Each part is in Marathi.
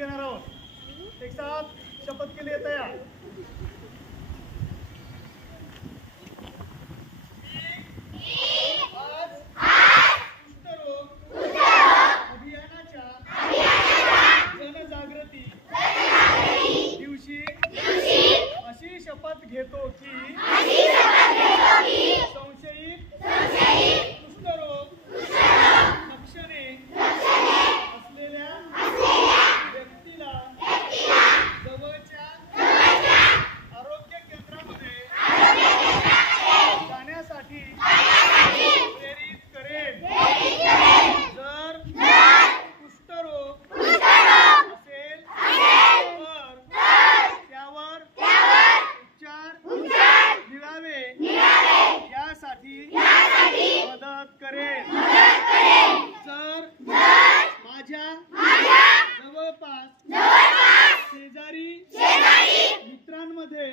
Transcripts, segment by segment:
घेणार आहोत। एक साथ शपथ के लिए तैयार। जनजागृती दिवशी अशी शपथ घेतो की संशयित कुष्ठरोग लक्षणे असलेल्या व्यक्तीला जवळच्या आरोग्य केंद्रामध्ये जाण्यासाठी प्रेरित करेन। जर कुष्ठरोग असेल तर त्यावर उपचार मिळावे यासाठी मदत करेन। जर माझ्या जवळपास शेजारी मित्रांमध्ये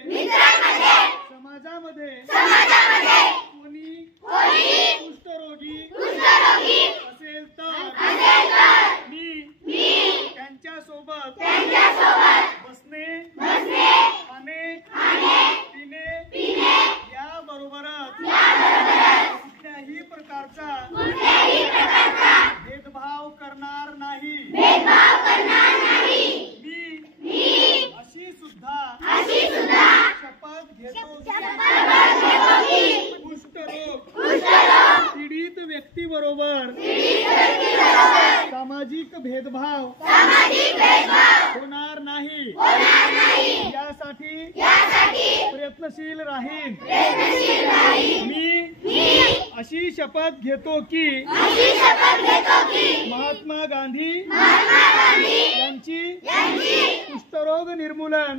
समाजामध्ये कोणी कुष्ठरोगी असेल तर मी त्यांच्यासोबत बसणे खाणे पिणे याबरोबरच कुठल्याही प्रकारचा भेदभाव करणार नाही। मी अशी सुद्धा शपथ घेतो की कुष्ठरोग पीडित व्यक्तीबरोबर सामाजिक भेदभाव होणार नाही यासाठी प्रयत्नशील राहीन। मी अशी शपथ घेतो की महात्मा गांधी यांची कुष्ठरोग निर्मूलन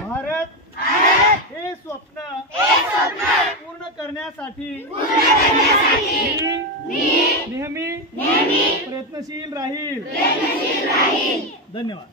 भारत हे स्वप्न पूर्ण करण्यासाठी नेहमी प्रयत्नशील राहील। धन्यवाद।